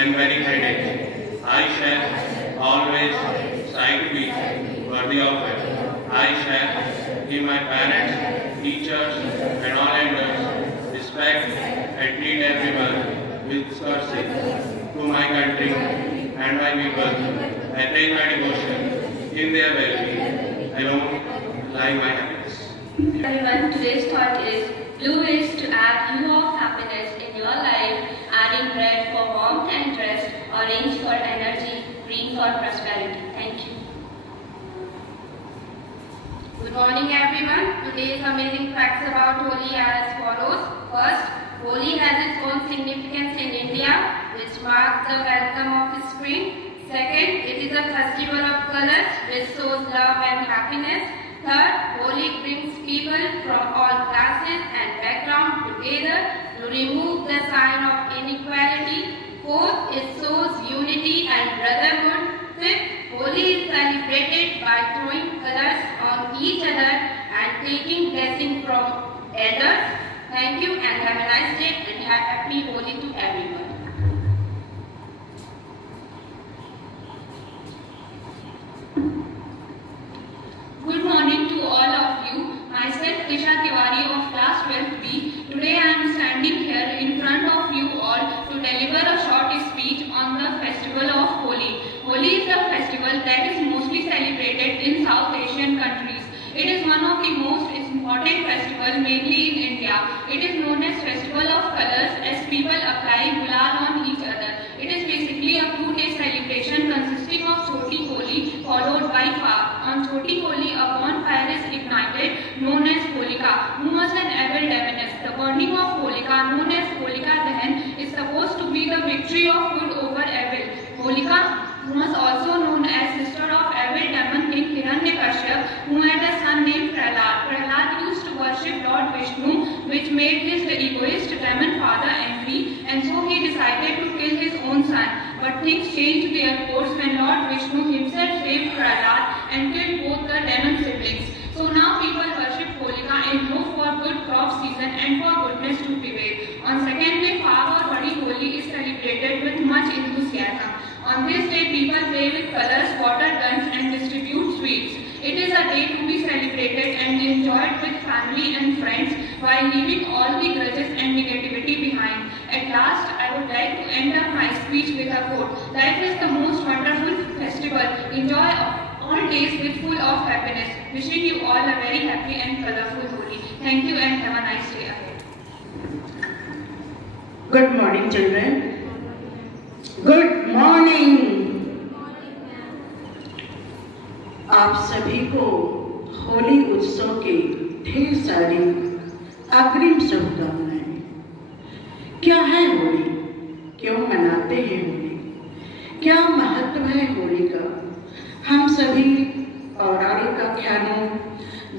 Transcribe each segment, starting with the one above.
and very headache. I shall always strive to be worthy of it. I shall give my parents, teachers, and all elders respect and treat everyone with courtesy. To my country and my people, I pray my devotion in their well-being. Alone lie my happiness. Everyone, today's thought is blue is to add hue of happiness in your life, adding red for warmth and rest, orange for energy, green for prosperity. Thank you. Good morning everyone. Today's amazing facts about Holi are as follows. First, Holi has its own significance in India, which marks the welcome of spring. Second, it is a festival of colors which shows love and happiness. Third, Holi brings people from all classes and backgrounds together to remove the sign of inequality. Fourth, it shows unity and brotherhood. Fifth, Holi is celebrated by throwing colors on each other and taking blessing from elders. Thank you and have a nice day and happy Holi to everyone. Good morning to all of you. Myself Tisha Tiwari of class 12B. Today I am standing here in front of you all to deliver a short speech on the festival of Holi. Holi is a festival that is mostly celebrated in South Asian countries. It is one of the most important festivals mainly in India. It is known as Festival of Colors as people apply gulal on each other. It is basically a 2-day celebration consisting of Choti Holi followed by Fag. On Choti Holi, a bonfire is ignited known as Holika, who was an evil demoness. The burning of Holika, known as Holika Dahan, is supposed to be the victory of good over evil. Holika was also known as sister of evil demon king Hiranyakashipu, who had a son named Prahlad. Prahlad used to worship Lord Vishnu, which made his egoist demon father angry, and so he decided to kill his own son. But things changed their course when Lord Vishnu himself saved Prahlad and killed both the demon siblings. So now people worship Holika in hope for good crop season and for goodness to prevail. On second day, Fag or Badi Holi is celebrated with much enthusiasm. On this day, people play with colors, water guns and distribute sweets. It is a day to be celebrated and enjoyed with family and friends while leaving all the grudges and negativity behind. At last, I would like to end up my speech with a quote. Life is the most wonderful festival. Enjoy all days with full of happiness. Wishing you all a very happy and colorful Holi. Thank you and have a nice day ahead. Good morning, children. Good morning. आप सभी को होली उत्सव के ढेर सारी अग्रिम शुभकामनाएं। क्या है होली? क्यों मनाते हैं होली? क्या महत्व है होली का? हम सभी पौराणिक आख्यानों,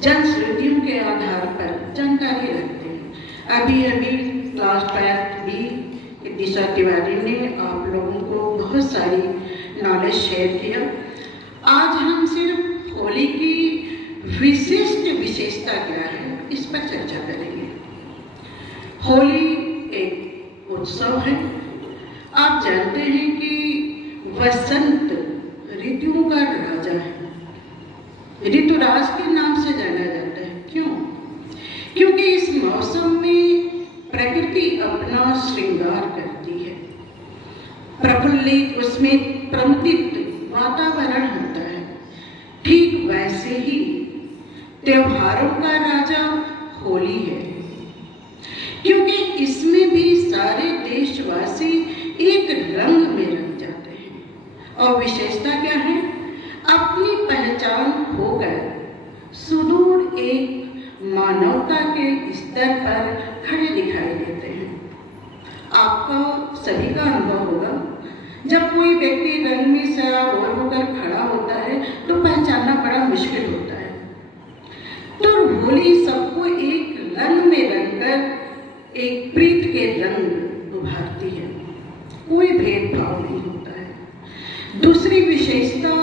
जनश्रुतियों के आधार पर जानकारी रखते हैं। अभी क्लास 12B दिशा तिवारी ने आप लोगों को बहुत सारी नॉलेज शेयर किया। आज हम सिर्फ होली की विशिष्ट विशेषता क्या है इस पर चर्चा करेंगे। होली एक उत्सव है। आप जानते हैं कि वसंत ऋतुओं का राजा है। ऋतुराज के नाम से जाना जाता है। क्यों? क्योंकि इस मौसम में प्रकृति अपना श्रृंगार करती है। प्रफुल्लित, उसमें प्रमुदित वातावरण होता है। ठीक वैसे ही त्योहारों का राजा होली है, क्योंकि इसमें भी सारे देशवासी एक रंग में रंग जाते हैं। और विशेषता क्या है? अपनी पहचान खोकर सुदूर एक मानवता के स्तर पर खड़े दिखाई देते हैं। आपका सभी का अनुभव होगा, जब कोई व्यक्ति रंग में सराबोर होकर खड़ा होता है तो पहचानना बड़ा मुश्किल होता है। तो होली सबको एक रंग में रंगकर एक प्रीत के रंग उभारती है। कोई भेदभाव नहीं होता है। दूसरी विशेषता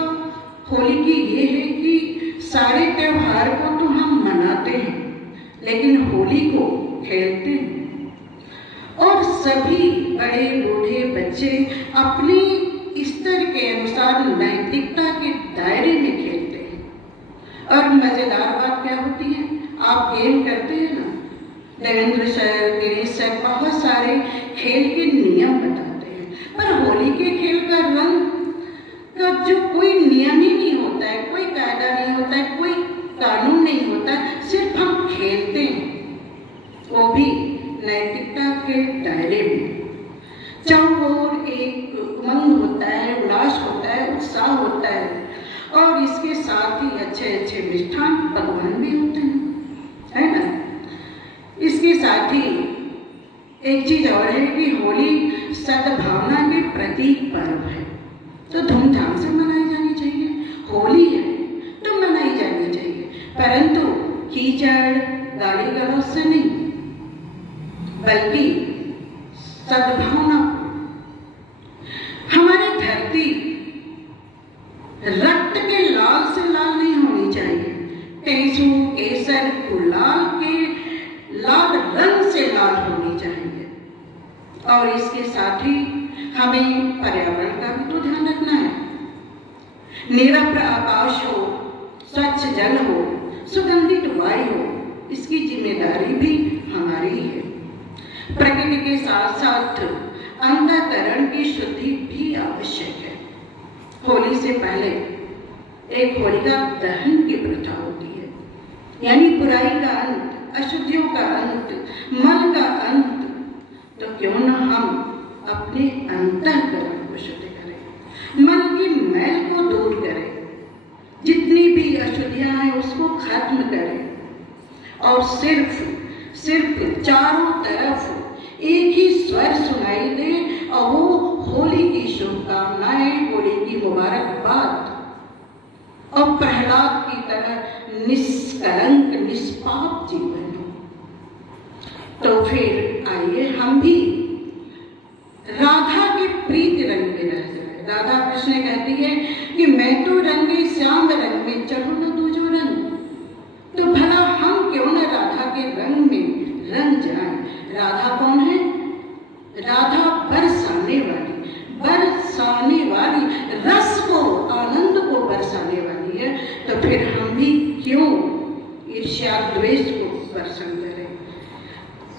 होली की ये है कि सारे त्योहार को तो हम मनाते हैं, लेकिन होली को खेलते हैं। और सभी बड़े बूढ़े बच्चे अपने स्तर के अनुसार नैतिकता के दायरे में खेलते हैं। और मजेदार बात क्या होती है, आप गेम करते हैं ना, देवेंद्र सर, गिरीश सर बहुत सारे खेल के नियम बताते हैं, पर होली के खेल का रंग का जो कोई नियम ही नहीं होता है, कोई कायदा नहीं होता है, कोई कानून नहीं होता है, सिर्फ हम खेलते हैं, वो भी नैतिकता के दायरे में। चारों ओर एक उमंग होता है, उल्लास होता है, उत्साह होता है, और इसके साथ ही अच्छे अच्छे मिष्ठान पकवान भी होते हैं, है ना। इसके साथ ही एक चीज और है कि होली सद्भावना के प्रतीक पर्व है, तो धूमधाम से मनाई जानी चाहिए। होली है तो मनाई जानी चाहिए, परंतु कीचड़ गाली गलौज से नहीं, बल्कि सद्भावना। हमारी धरती रक्त के लाल से लाल नहीं होनी चाहिए, टेसू केसर गुलाल के लाल रंग से लाल होनी चाहिए। और इसके साथ ही हमें पर्यावरण का भी तो ध्यान रखना है। निरभ्र आकाश हो, स्वच्छ जल हो, सुगंधित वायु हो, इसकी जिम्मेदारी भी हमारी है। प्रकृति के साथ साथ अंतःकरण की शुद्धि भी आवश्यक है। होली से पहले एक होलिका दहन की प्रथा होती है, यानी बुराई का अंत, अशुद्धियों का अंत, मल का अंत। तो क्यों न हम अपने अंतःकरण को शुद्ध करें, मन की मैल को दूर करें, जितनी भी अशुद्धियां हैं उसको खत्म करें, और सिर्फ चारों तरफ एक ही स्वर सुनाई दे, और वो होली की शुभकामनाएं, होली की मुबारकबाद, और प्रहलाद की तरह निष्कलंक निष्पाप जीवन हो। तो फिर आइए हम भी राधा के प्रीत रंग में रह जाए। राधा कृष्ण कहती है कि मैं तो रंगे श्याम रंग में, चढ़ो न दूजो रंग। तो भला हम क्यों न राधा के रंग में रंग जाए। राधा कौन है? राधा बरसाने वाली रस को, आनंद को बरसाने वाली है। तो फिर हम भी क्यों ईर्ष्या द्वेष को बरसन करें।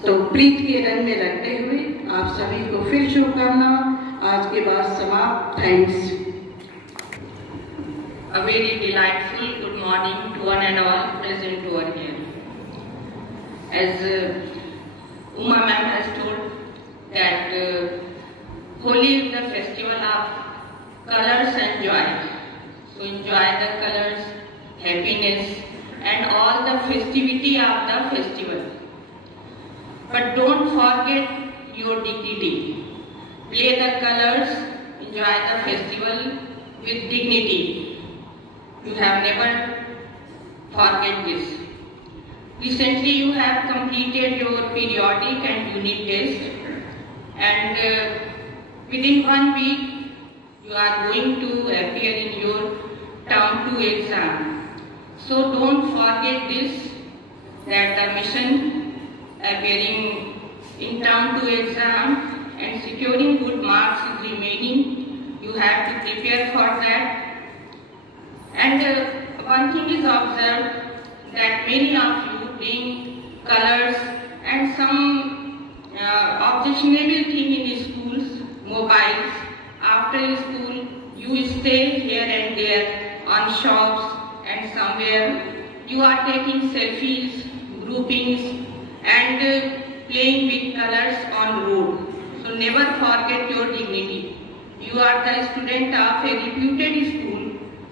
तो प्रीत के रंग में रखते हुए आप सभी को फिर शुभकामनाएं। आज के बाद समाप्त। Thanks. A very delightful good morning to one and all present over here. As Uma ma'am has told that Holi is the festival of colors and joy. So enjoy the colors, happiness and all the festivity of the festival. But don't forget your dignity. Play the colors, enjoy the festival with dignity. You have never forget this. Recently you have completed your periodic and unit test, and within 1 week you are going to appear in your term 2 exam. So don't forget this, that the mission appearing in term 2 exam and securing good marks is remaining. You have to prepare for that. And one thing is observed that many of you bring colors and some objectionable thing in schools, mobiles. After school, you stay here and there on shops and somewhere. You are taking selfies, groupings, and playing with colors on road. So never forget your dignity. You are the student of a reputed school,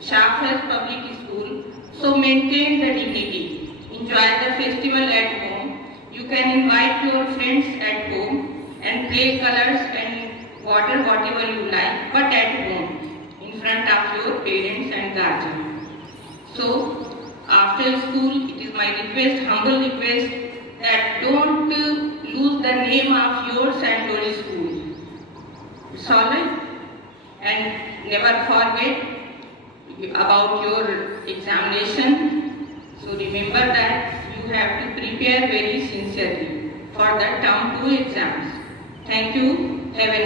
Shafras Public School, so maintain the dignity. Enjoy the festival at home. You can invite your friends at home and play colors and water whatever you like, but at home, in front of your parents and guardians. So, after school, it is my request, humble request, that don't lose the name of yours and your school. It's alright? And never forget about your examination. So remember that you have to prepare very sincerely for the term 2 exams. Thank you. Have a